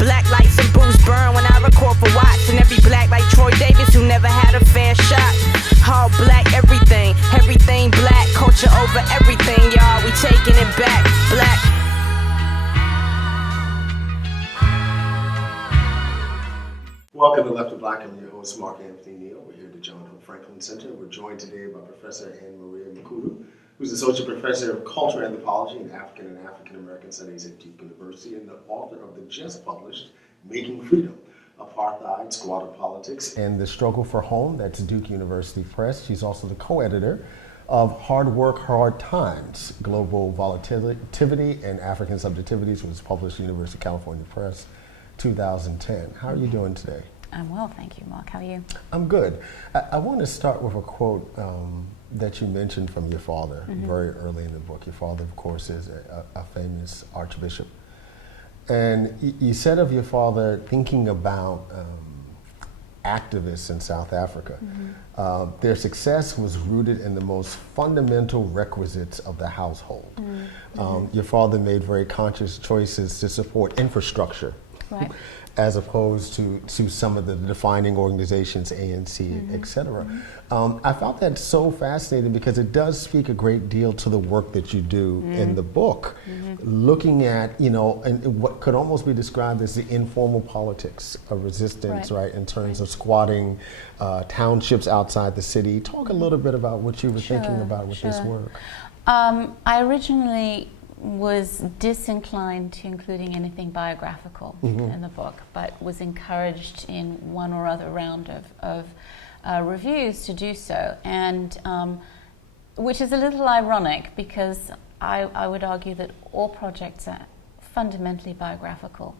Black lights and booze burn when I record for Watts. And every black like Troy Davis who never had a fair shot. All black everything, everything black. Culture over everything, y'all, we taking it back. Black. Welcome to Left of Black. I'm your host, Mark Anthony Neal. We're here at the John Hope Franklin Center. We're joined today by Professor Anne-Maria Makhulu, who's Associate Professor of Cultural Anthropology and African American Studies at Duke University and the author of the just published Making Freedom, Apartheid, Squatter Politics, and the Struggle for Home. That's Duke University Press. She's also the co-editor of Hard Work, Hard Times, Global Volatility and African Subjectivities, which was published at University of California Press, 2010. How are you doing today? I'm well, thank you, Mark. How are you? I'm good. I want to start with a quote that you mentioned from your father very early in the book. Your father, of course, is a famous archbishop. And you said of your father, thinking about activists in South Africa, their success was rooted in the most fundamental requisites of the household. Your father made very conscious choices to support infrastructure. Right. As opposed to some of the defining organizations, ANC, et cetera. I found that so fascinating because it does speak a great deal to the work that you do in the book, looking at, and what could almost be described as the informal politics of resistance, right, in terms of squatting townships outside the city. Talk a little bit about what you were thinking about with this work. I originally was disinclined to including anything biographical in the book, but was encouraged in one or other round of reviews to do so, and which is a little ironic because I would argue that all projects are fundamentally biographical.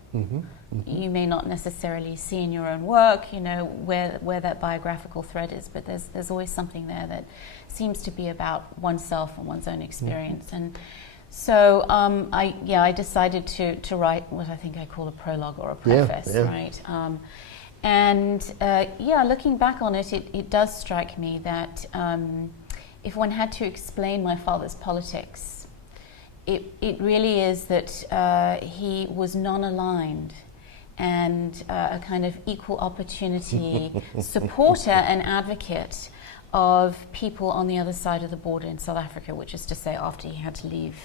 You may not necessarily see in your own work, where that biographical thread is, but there's always something there that seems to be about oneself and one's own experience. And so I decided to write what I think I call a prologue or a preface, right? Looking back on it, it does strike me that if one had to explain my father's politics, it really is that he was non-aligned and a kind of equal opportunity supporter and advocate of people on the other side of the border in South Africa, which is to say after he had to leave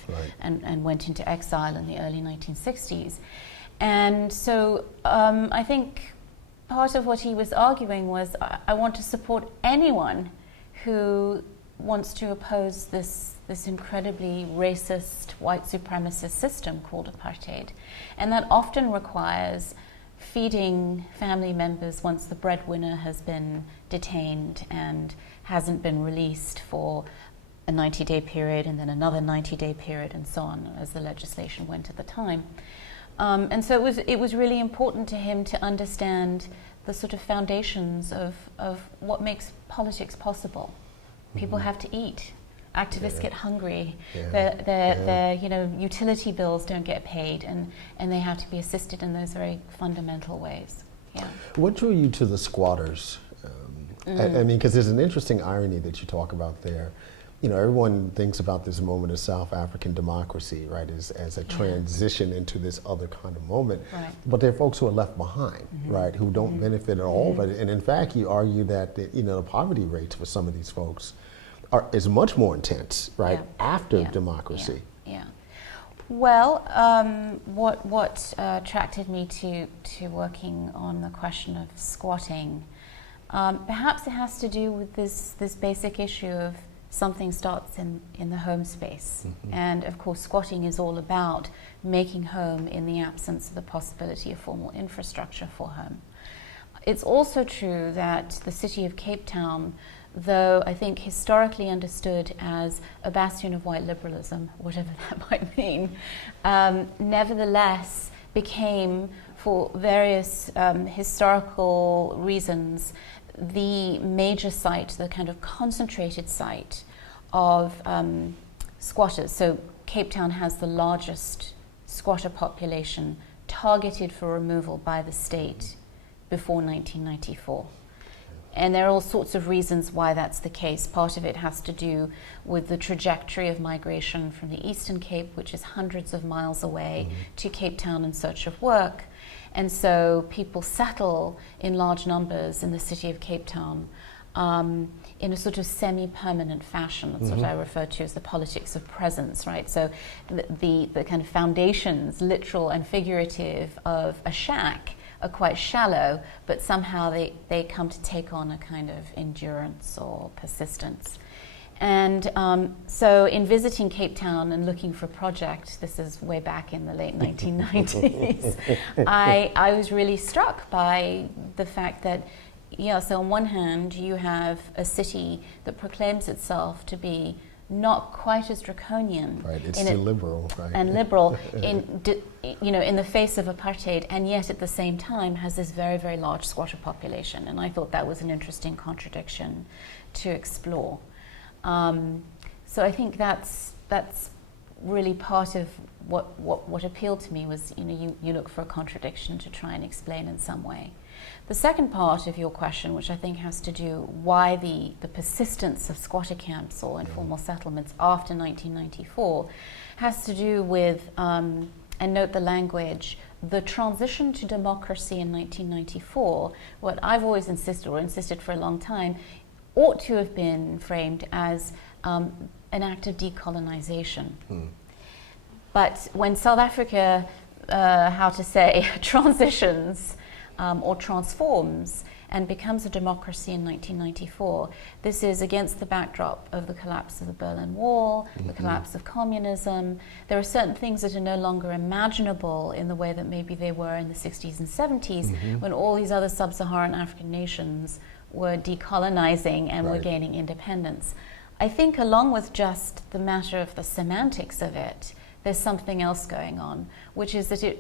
and went into exile in the early 1960s. And so I think part of what he was arguing was I want to support anyone who wants to oppose this incredibly racist, white supremacist system called apartheid. And that often requires feeding family members once the breadwinner has been detained and hasn't been released for a 90-day period and then another 90-day period and so on, as the legislation went at the time. And so it was really important to him to understand the sort of foundations of what makes politics possible. People have to eat. Activists get hungry. Their utility bills don't get paid, and they have to be assisted in those very fundamental ways. Yeah. What drew you to the squatters? I mean, because there's an interesting irony that you talk about there. Everyone thinks about this moment of South African democracy, right, as a transition into this other kind of moment. Right. But there are folks who are left behind, right, who don't benefit at all. And in fact, you argue that the poverty rates for some of these folks is much more intense, right, after democracy. Well, what attracted me to working on the question of squatting, perhaps it has to do with this basic issue of something starts in the home space. And of course, squatting is all about making home in the absence of the possibility of formal infrastructure for home. It's also true that the city of Cape Town, though I think historically understood as a bastion of white liberalism, whatever that might mean, nevertheless became, for various historical reasons, the major site, the kind of concentrated site of squatters. So Cape Town has the largest squatter population targeted for removal by the state before 1994. And there are all sorts of reasons why that's the case. Part of it has to do with the trajectory of migration from the Eastern Cape, which is hundreds of miles away, to Cape Town in search of work. And so people settle in large numbers in the city of Cape Town in a sort of semi-permanent fashion. That's what I refer to as the politics of presence, right? So the kind of foundations, literal and figurative, of a shack are quite shallow, but somehow they come to take on a kind of endurance or persistence. And so in visiting Cape Town and looking for a project, this is way back in the late 1990s, I was really struck by the fact that, so on one hand, you have a city that proclaims itself to be not quite as draconian. Right, it's still liberal, right? And liberal in the face of apartheid, and yet at the same time has this very, very large squatter population. And I thought that was an interesting contradiction to explore. So I think that's really part of what appealed to me was, you look for a contradiction to try and explain in some way. The second part of your question, which I think has to do why the persistence of squatter camps or informal settlements after 1994, has to do with, and note the language, the transition to democracy in 1994, what I've always insisted for a long time, ought to have been framed as an act of decolonization. But when South Africa, transitions or transforms and becomes a democracy in 1994, this is against the backdrop of the collapse of the Berlin Wall, the collapse of communism. There are certain things that are no longer imaginable in the way that maybe they were in the 60s and 70s, when all these other sub-Saharan African nations were decolonizing and were gaining independence. I think along with just the matter of the semantics of it, there's something else going on, which is that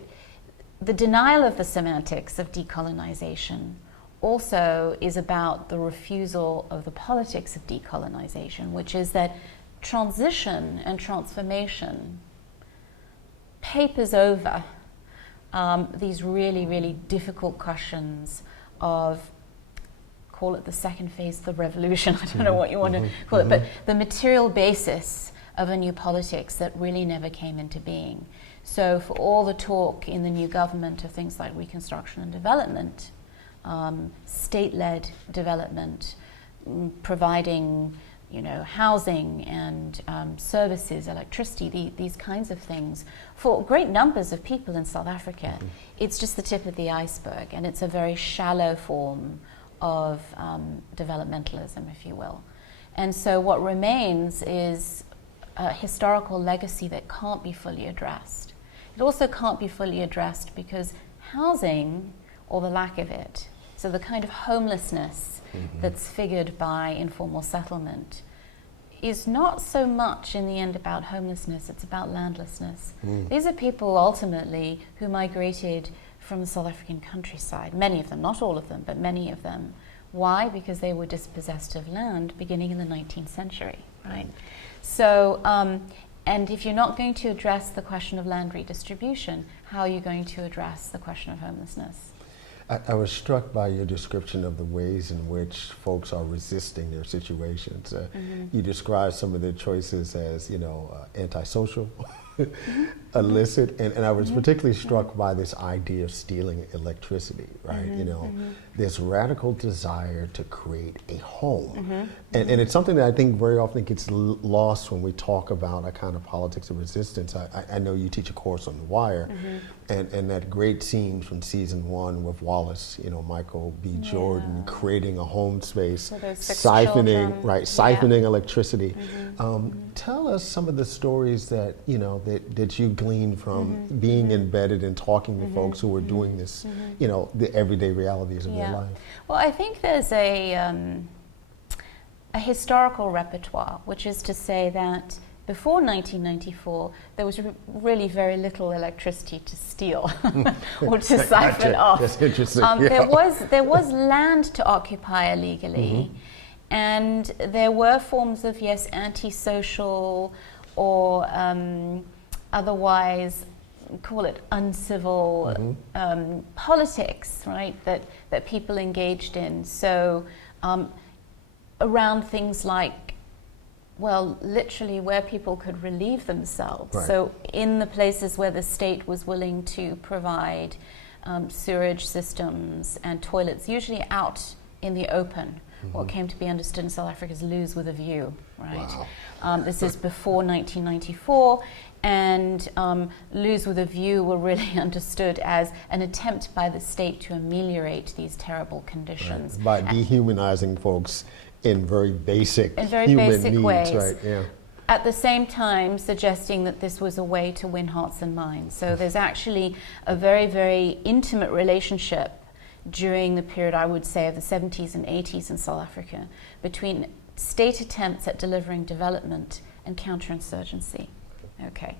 the denial of the semantics of decolonization also is about the refusal of the politics of decolonization, which is that transition and transformation papers over these really, really difficult questions of, call it the second phase of the revolution, I don't know what you want to call it, but the material basis of a new politics that really never came into being. So for all the talk in the new government of things like reconstruction and development, state-led development, providing housing and services, electricity, these kinds of things, for great numbers of people in South Africa, it's just the tip of the iceberg, and it's a very shallow form of developmentalism, if you will. And so what remains is a historical legacy that can't be fully addressed. It also can't be fully addressed because housing, or the lack of it, so the kind of homelessness that's figured by informal settlement, is not so much in the end about homelessness, it's about landlessness. These are people ultimately who migrated from the South African countryside, many of them, not all of them, but many of them. Why? Because they were dispossessed of land beginning in the 19th century, right? So, and if you're not going to address the question of land redistribution, how are you going to address the question of homelessness? I was struck by your description of the ways in which folks are resisting their situations. You described some of their choices as, antisocial, illicit, and I was particularly struck by this idea of stealing electricity, right? This radical desire to create a home. And it's something that I think very often gets lost when we talk about a kind of politics of resistance. I know you teach a course on The Wire, and that great scene from season 1 with Wallace, Michael B. Jordan creating a home space, siphoning electricity. Tell us some of the stories that that you gleaned from being embedded and talking to folks who are doing this, the everyday realities of their life. Well, I think there's a historical repertoire, which is to say that before 1994, there was really very little electricity to steal or to siphon off. That's interesting. There was land to occupy illegally, and there were forms of, antisocial or otherwise, call it uncivil politics, right, that people engaged in. So around things like, literally where people could relieve themselves. Right. So in the places where the state was willing to provide sewerage systems and toilets, usually out in the open, what came to be understood in South Africa as lose with a view, right? Wow. This is before 1994, and lose with a view were really understood as an attempt by the state to ameliorate these terrible conditions. Right. By dehumanizing folks in very basic human basic needs, ways. right? Yeah. At the same time, suggesting that this was a way to win hearts and minds. So there's actually a very, very intimate relationship during the period, I would say, of the 70s and 80s in South Africa between state attempts at delivering development and counterinsurgency. Okay,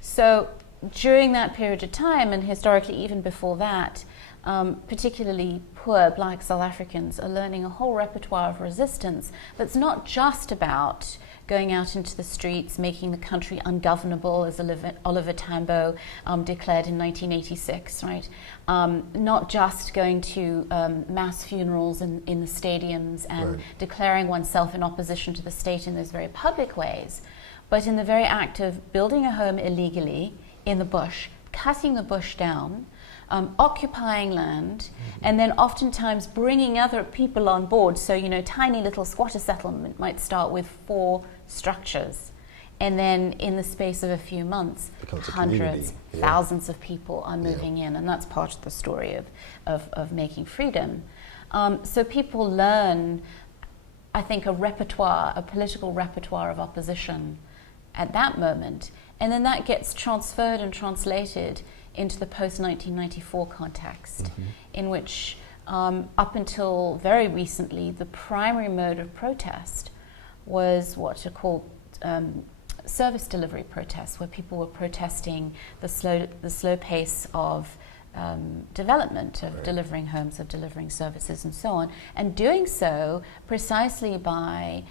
so during that period of time, and historically even before that, particularly poor black South Africans are learning a whole repertoire of resistance that's not just about going out into the streets, making the country ungovernable, as Oliver Tambo declared in 1986, right? Not just going to mass funerals in the stadiums and declaring oneself in opposition to the state in those very public ways, but in the very act of building a home illegally in the bush, cutting the bush down, occupying land, and then oftentimes bringing other people on board. So, you know, tiny little squatter settlement might start with 4 structures, and then in the space of a few months, hundreds, thousands of people are moving in, and that's part of the story of making freedom. So people learn, I think, a political repertoire of opposition at that moment, and then that gets transferred and translated into the post-1994 context, in which up until very recently, the primary mode of protest was what are called service delivery protests, where people were protesting the slow pace of development, of delivering homes, of delivering services, and so on, and doing so precisely by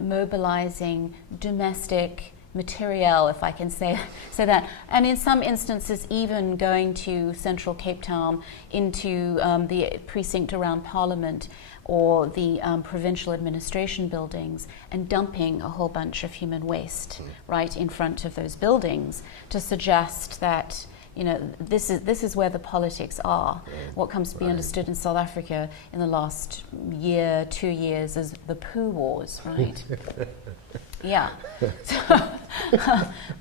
mobilizing domestic material, if I can say that, and in some instances even going to central Cape Town, into the precinct around Parliament or the provincial administration buildings, and dumping a whole bunch of human waste right in front of those buildings to suggest that, you know, this is where the politics are. What comes to be understood in South Africa in the last year, 2 years, as the poo wars, right? Yeah.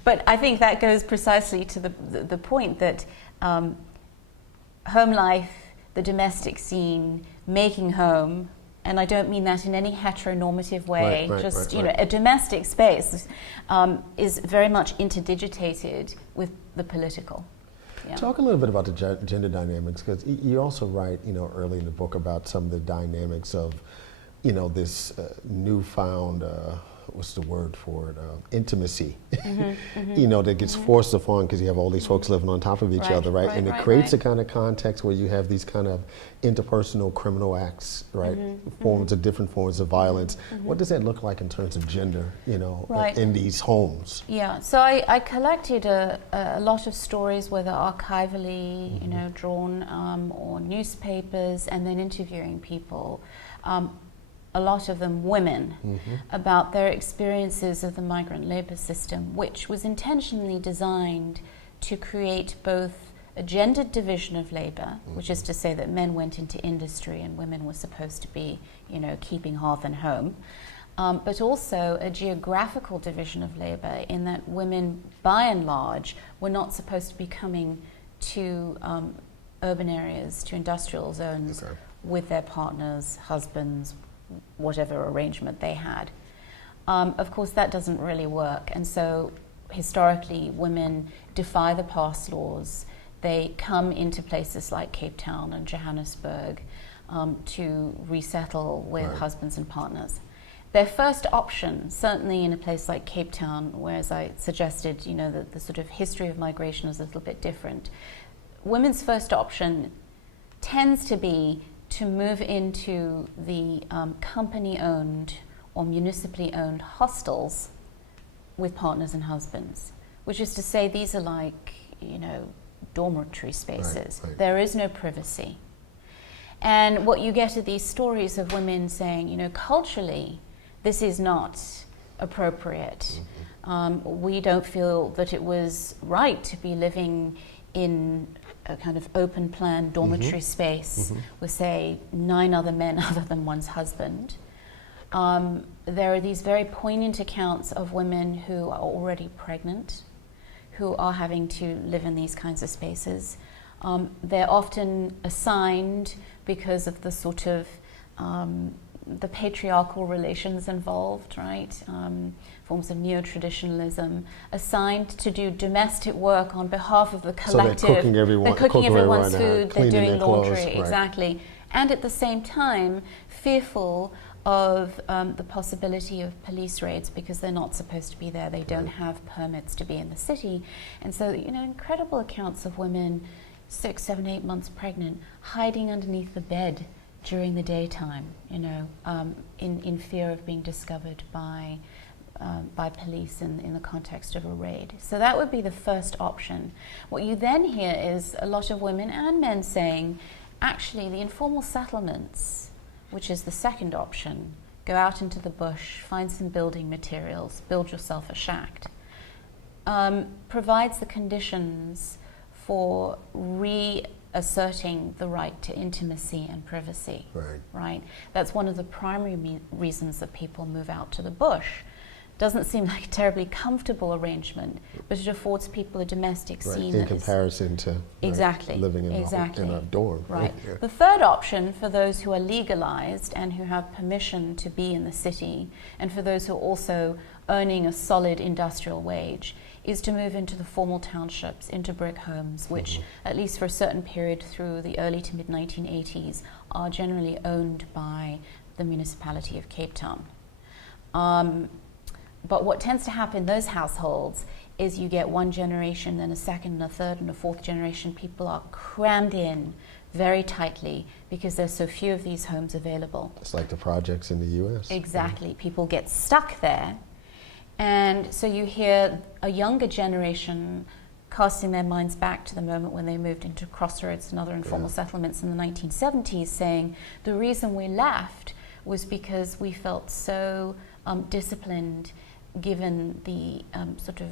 But I think that goes precisely to the point that home life, the domestic scene, making home, and I don't mean that in any heteronormative way, you know, a domestic space is very much interdigitated with the political. Yeah. Talk a little bit about the gender dynamics, because you also write, you know, early in the book about some of the dynamics of, you know, this newfound, what's the word for it, intimacy, you know, that gets forced upon because you have all these folks living on top of each other, right? And it creates a kind of context where you have these kind of interpersonal criminal acts, right? Different forms of violence. What does that look like in terms of gender, you know, in these homes? Yeah, so I collected a lot of stories, whether archivally, you know, drawn, or newspapers, and then interviewing people. A lot of them women, about their experiences of the migrant labor system, which was intentionally designed to create both a gendered division of labor, which is to say that men went into industry and women were supposed to be, you know, keeping hearth and home, but also a geographical division of labor, in that women, by and large, were not supposed to be coming to urban areas, to industrial zones, with their partners, husbands, whatever arrangement they had. Of course, that doesn't really work, and so historically women defy the past laws. They come into places like Cape Town and Johannesburg to resettle with husbands and partners. Their first option, certainly in a place like Cape Town, where, as I suggested, you know, the sort of history of migration is a little bit different. Women's first option tends to be to move into the company-owned or municipally owned hostels with partners and husbands, which is to say these are like, you know, dormitory spaces. There is no privacy. And what you get are these stories of women saying, you know, culturally, this is not appropriate. We don't feel that it was right to be living in a kind of open plan dormitory space with, say, 9 other men other than one's husband. There are these very poignant accounts of women who are already pregnant, who are having to live in these kinds of spaces. They're often assigned because of the sort of the patriarchal relations involved, right? Forms of neo-traditionalism, assigned to do domestic work on behalf of the collective. So they're cooking everyone's food, they're doing laundry, clothes, right. exactly. And at the same time, fearful of the possibility of police raids because they're not supposed to be there. They don't have permits to be in the city. And so, incredible accounts of women 6, 7, 8 months pregnant, hiding underneath the bed during the daytime, in fear of being discovered by police in the context of a raid. So that would be the first option. What you then hear is a lot of women and men saying, actually, the informal settlements, which is the second option, go out into the bush, find some building materials, build yourself a shack, provides the conditions for reasserting the right to intimacy and privacy. Right? That's one of the primary reasons that people move out to the bush. Doesn't seem like a terribly comfortable arrangement, but it affords people a domestic scene. In comparison to living in a dorm. Right. Yeah. The third option for those who are legalized and who have permission to be in the city, and for those who are also earning a solid industrial wage, is to move into the formal townships, into brick homes, which, at least for a certain period through the early to mid-1980s, are generally owned by the municipality of Cape Town. But what tends to happen in those households is you get one generation, then a second, and a third, and a fourth generation. People are crammed in very tightly because there's so few of these homes available. It's like the projects in the U.S. Exactly. People get stuck there. And so you hear a younger generation casting their minds back to the moment when they moved into Crossroads and other informal settlements in the 1970s, saying the reason we left was because we felt so disciplined, given the sort of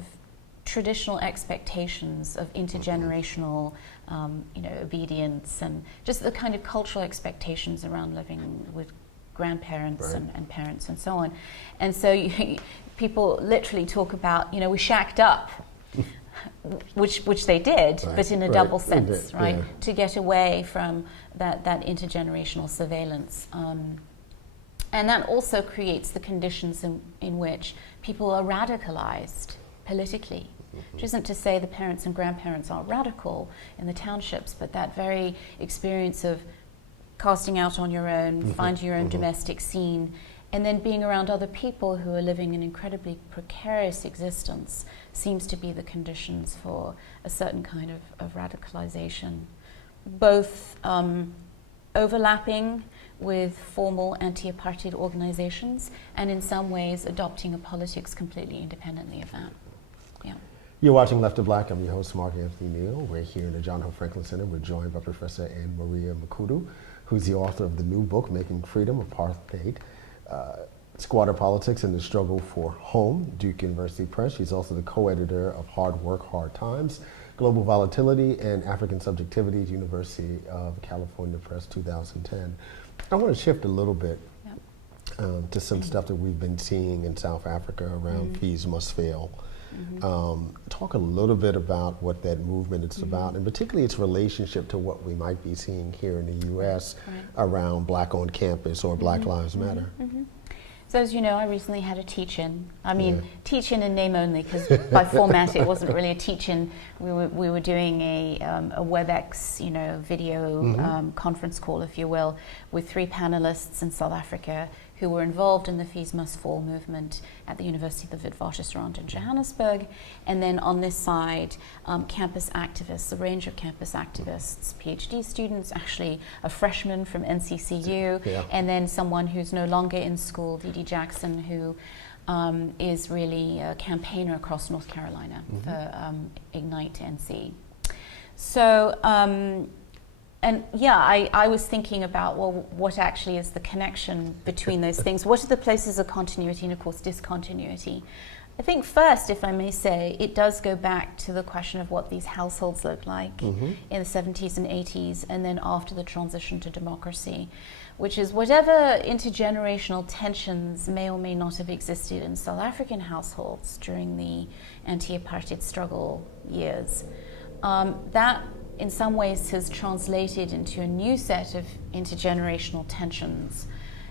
traditional expectations of intergenerational obedience, and just the kind of cultural expectations around living with grandparents and parents and so on. And so people literally talk about, we shacked up, which they did, but in a double sense, to get away from that intergenerational surveillance. And that also creates the conditions in which people are radicalized politically, which isn't to say the parents and grandparents aren't radical in the townships, but that very experience of casting out on your own, finding your own domestic scene, and then being around other people who are living an incredibly precarious existence seems to be the conditions for a certain kind of radicalization, both overlapping with formal anti-apartheid organizations, and in some ways adopting a politics completely independently of that. Yeah. You're watching Left to Black. I'm your host, Mark Anthony Neal. We're here in the John Hope Franklin Center. We're joined by Professor Anne-Maria Makhulu, who's the author of the new book, Making Freedom, Apartheid, Squatter Politics and the Struggle for Home, Duke University Press. She's also the co-editor of Hard Work, Hard Times, Global Volatility and African Subjectivity, University of California Press, 2010. I want to shift a little bit to some stuff that we've been seeing in South Africa around Fees Must Fail. Talk a little bit about what that movement is about, and particularly its relationship to what we might be seeing here in the U.S. around Black on campus or Black Lives Matter. So as you know, I recently had a teach-in. I mean, teach-in in name only, because by format it wasn't really a teach-in. We were doing a WebEx, video conference call, if you will, with 3 panelists in South Africa who were involved in the Fees Must Fall movement at the University of the Witwatersrand in Johannesburg. And then on this side, campus activists, a range of campus activists, PhD students, actually a freshman from NCCU, and then someone who's no longer in school, Dee Jackson, who is really a campaigner across North Carolina for Ignite NC. So, I was thinking about, well, what actually is the connection between those things? What are the places of continuity and, of course, discontinuity? I think first, if I may say, it does go back to the question of what these households look like in the 70s and 80s, and then after the transition to democracy, which is whatever intergenerational tensions may or may not have existed in South African households during the anti-apartheid struggle years. That in some ways has translated into a new set of intergenerational tensions.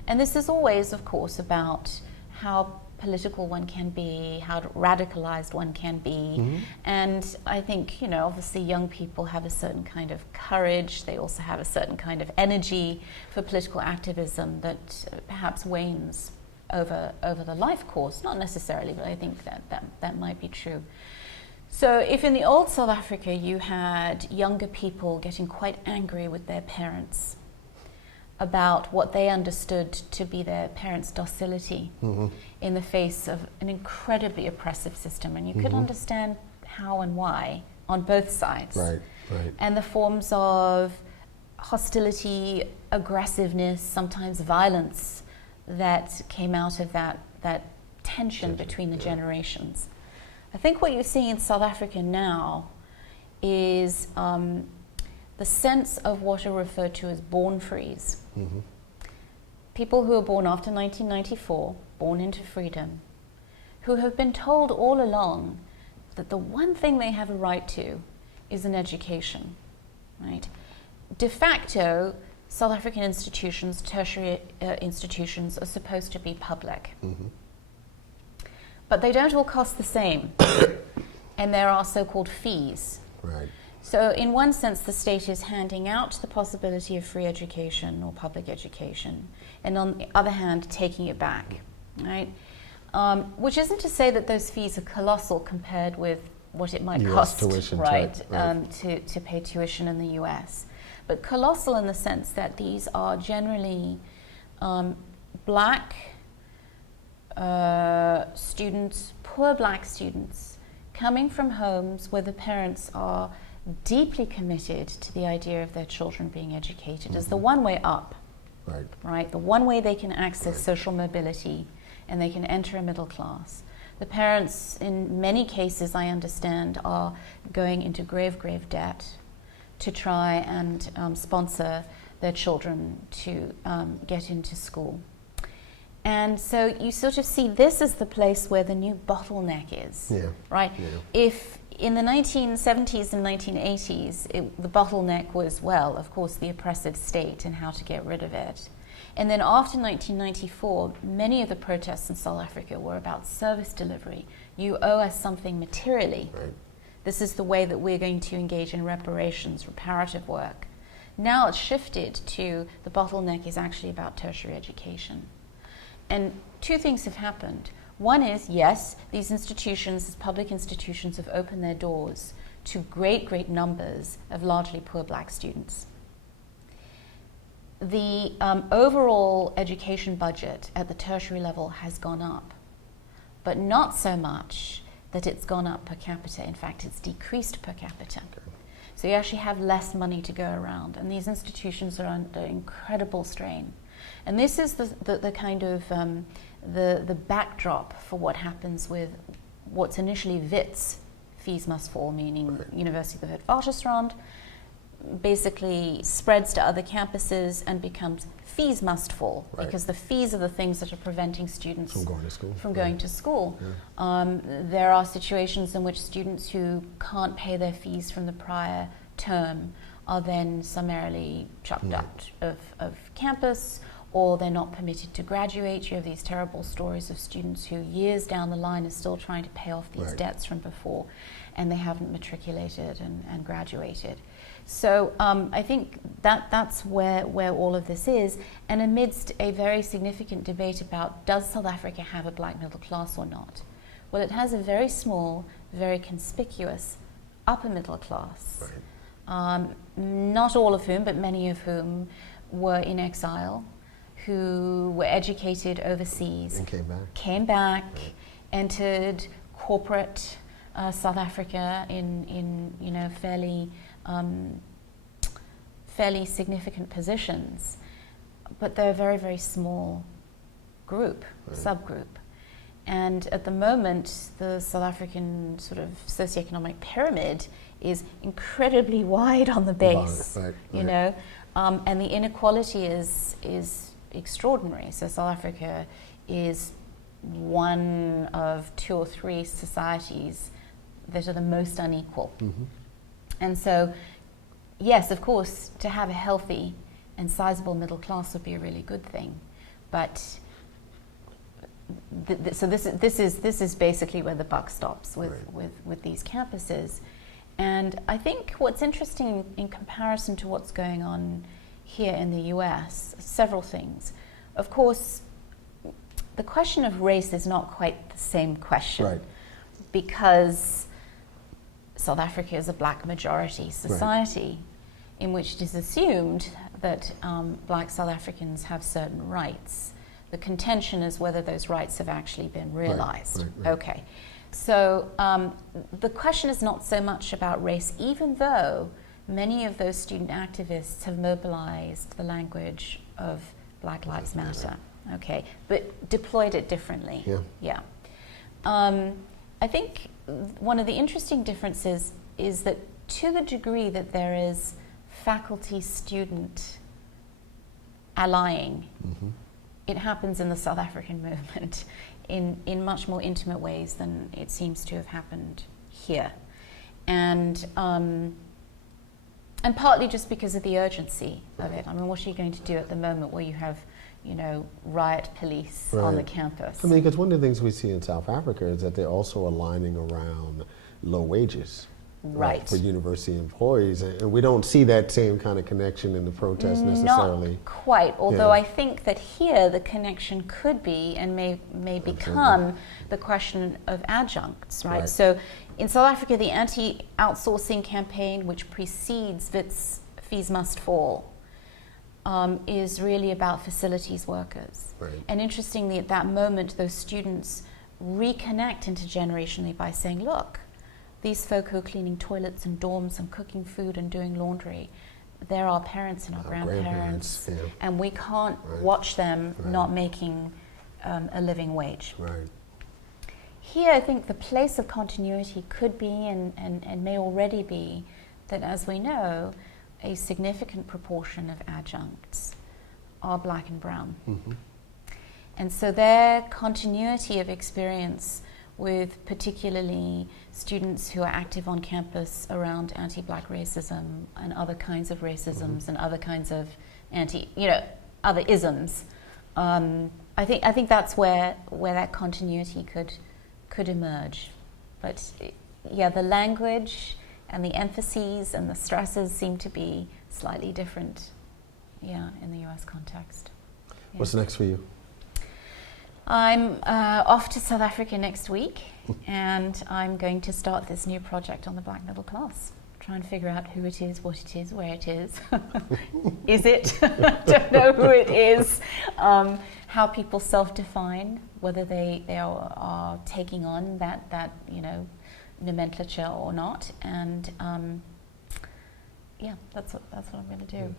And this is always, of course, about how political one can be, how radicalized one can be. And I think, obviously young people have a certain kind of courage. They also have a certain kind of energy for political activism that perhaps wanes over the life course. Not necessarily, but I think that might be true. So if in the old South Africa you had younger people getting quite angry with their parents about what they understood to be their parents' docility in the face of an incredibly oppressive system, and you could understand how and why on both sides. Right. And the forms of hostility, aggressiveness, sometimes violence that came out of that tension between the generations. I think what you're seeing in South Africa now is the sense of what are referred to as born frees. People who are born after 1994, born into freedom, who have been told all along that the one thing they have a right to is an education, right? De facto, South African institutions, tertiary institutions, are supposed to be public. But they don't all cost the same. And there are so-called fees. Right. So in one sense, the state is handing out the possibility of free education or public education, and on the other hand, taking it back, right? Which isn't to say that those fees are colossal compared with what it might cost, tuition, right, right. To pay tuition in the US. But colossal in the sense that these are generally black students, poor black students, coming from homes where the parents are deeply committed to the idea of their children being educated as the one way up, right? The one way they can access social mobility and they can enter a middle class. The parents, in many cases, I understand, are going into grave debt to try and sponsor their children to get into school. And so you sort of see this as the place where the new bottleneck is, right? Yeah. If in the 1970s and 1980s, the bottleneck was, well, of course, the oppressive state and how to get rid of it. And then after 1994, many of the protests in South Africa were about service delivery. You owe us something materially. Right. This is the way that we're going to engage in reparations, reparative work. Now it's shifted to the bottleneck is actually about tertiary education. And two things have happened. One is, yes, these institutions, these public institutions, have opened their doors to great numbers of largely poor black students. The overall education budget at the tertiary level has gone up, but not so much that it's gone up per capita. In fact, it's decreased per capita. So you actually have less money to go around, and these institutions are under incredible strain. And this is the kind of the backdrop for what happens with what's initially Wits, fees must fall, meaning University of the Witwatersrand, basically spreads to other campuses and becomes fees must fall, because the fees are the things that are preventing students from going to school. To school. There are situations in which students who can't pay their fees from the prior term are then summarily chucked out of campus, or they're not permitted to graduate. You have these terrible stories of students who years down the line are still trying to pay off these debts from before, and they haven't matriculated and graduated. So I think that's where all of this is, and amidst a very significant debate about does South Africa have a black middle class or not? Well, it has a very small, very conspicuous upper middle class, not all of whom, but many of whom were in exile, who were educated overseas, and came back, entered corporate South Africa in fairly significant positions, but they're a very small group, subgroup, And at the moment, the South African sort of socioeconomic pyramid is incredibly wide on the base, you know, and the inequality is extraordinary. So South Africa is one of 2 or 3 societies that are the most unequal. And so, yes, of course, to have a healthy and sizable middle class would be a really good thing, but so this is basically where the buck stops with these campuses. And I think what's interesting in comparison to what's going on here in the US, several things. Of course, the question of race is not quite the same question, because South Africa is a black majority society in which it is assumed that black South Africans have certain rights. The contention is whether those rights have actually been realized. Okay, so the question is not so much about race, even though many of those student activists have mobilized the language of Black Lives Matter, okay, but deployed it differently. I think one of the interesting differences is that to the degree that there is faculty-student allying, it happens in the South African movement in much more intimate ways than it seems to have happened here. And partly just because of the urgency of it. I mean, what are you going to do at the moment where you have, you know, riot police on the campus? I mean, because one of the things we see in South Africa is that they're also aligning around low wages. For university employees, and we don't see that same kind of connection in the protests necessarily. Not quite, although I think that here the connection could be and may become the question of adjuncts, right? So in South Africa, the anti-outsourcing campaign, which precedes Wit's Fees Must Fall, is really about facilities workers. And interestingly, at that moment, those students reconnect intergenerationally by saying, look, these folk who are cleaning toilets and dorms and cooking food and doing laundry, they're our parents and our grandparents, and we can't watch them not making a living wage. Here, I think the place of continuity could be and may already be that, as we know, a significant proportion of adjuncts are black and brown. And so their continuity of experience with particularly students who are active on campus around anti-black racism and other kinds of racisms and other kinds of other isms. I think that's where that continuity could emerge. But the language and the emphases and the stresses seem to be slightly different, in the US context. What's next for you? I'm off to South Africa next week, and I'm going to start this new project on the black middle class. Try and figure out who it is, what it is, where it is. Is it? Don't know who it is. How people self-define, whether they are taking on that nomenclature or not. And that's what I'm going to do.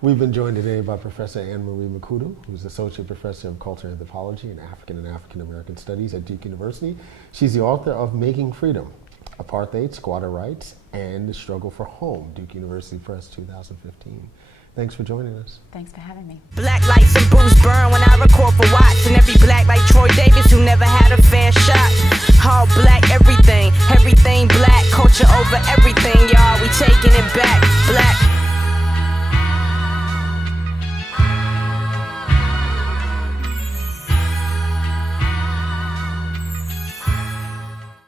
We've been joined today by Professor Anne-Maria Makhulu, who's Associate Professor of Culture and Anthropology and African American Studies at Duke University. She's the author of Making Freedom, Apartheid, Squatter Rights, and the Struggle for Home, Duke University Press, 2015. Thanks for joining us. Thanks for having me. Black lights and booze burn when I record for Watts, and every black like Troy Davis who never had a fair shot. All black, everything black, culture over everything, y'all. We taking it back, black.